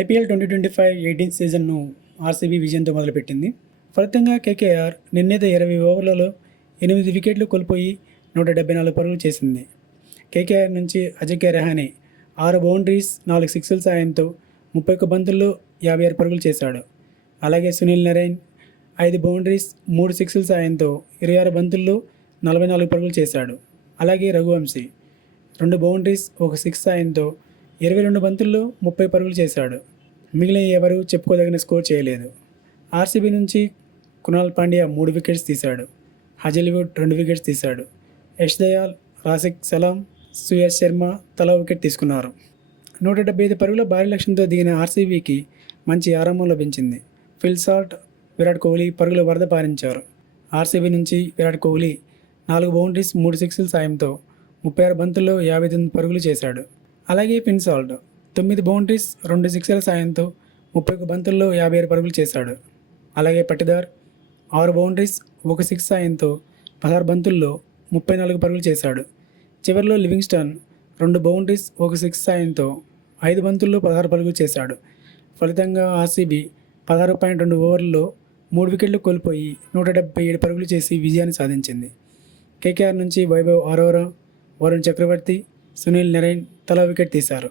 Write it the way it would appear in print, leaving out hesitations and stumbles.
IPL 2025 సీజన్ను RCB విజయంతో మొదలుపెట్టింది. ఫలితంగా కేకేఆర్ నిర్ణీత 20 ఓవర్లలో 8 వికెట్లు కోల్పోయి 174 పరుగులు చేసింది. కేకేఆర్ నుంచి అజింక్య రహానే 6 బౌండరీస్ 4 సిక్స్ల సాయంతో 31 బంతుల్లో 56 పరుగులు చేశాడు. అలాగే సునీల్ నరైన్ 5 బౌండరీస్ 3 సిక్స్ల సాయంతో 26 బంతుల్లో 44 పరుగులు చేశాడు. అలాగే రఘువంశీ 2 బౌండరీస్ 1 సిక్స్ సాయంతో 22 బంతుల్లో 30 పరుగులు చేశాడు. మిగిలిన ఎవరూ చెప్పుకోదగిన స్కోర్ చేయలేదు. ఆర్సీబీ నుంచి కునాల్ పాండ్యా 3 వికెట్స్ తీశాడు. హజల్వుడ్ 2 వికెట్స్ తీశాడు. యష్ దయాల్, రాసిక్ సలాం, సుయశ్ శర్మ తలా వికెట్ తీసుకున్నారు. 175 పరుగుల భారీ లక్ష్యంతో దిగిన ఆర్సీబీకి మంచి ఆరంభం లభించింది. ఫిల్ సాల్ట్, విరాట్ కోహ్లీ పరుగుల వరద పారించారు. ఆర్సీబీ నుంచి విరాట్ కోహ్లీ 4 బౌండరీస్ 3 సిక్స్ల సాయంతో 36 బంతుల్లో 59 పరుగులు చేశాడు. అలాగే ఫిన్ సాల్ట్ 9 బౌండరీస్ 2 సిక్స్ల సాయంతో 31 బంతుల్లో 56 పరుగులు చేశాడు. అలాగే పటిదార్ 6 బౌండరీస్ 1 సిక్స్ సాయంతో 16 బంతుల్లో 34 పరుగులు చేశాడు. చివరిలో లివింగ్స్టన్ 2 బౌండరీస్ 1 సిక్స్ సాయంతో 5 బంతుల్లో 16 పరుగులు చేశాడు. ఫలితంగా ఆర్సీబీ 16.2 ఓవర్లలో 3 వికెట్లు కోల్పోయి 177 పరుగులు చేసి విజయాన్ని సాధించింది. కేకేఆర్ నుంచి వైభవ్ అరోరా, వరుణ్ చక్రవర్తి, సునీల్ నరైన్ తలా వికెట్ తీశారు.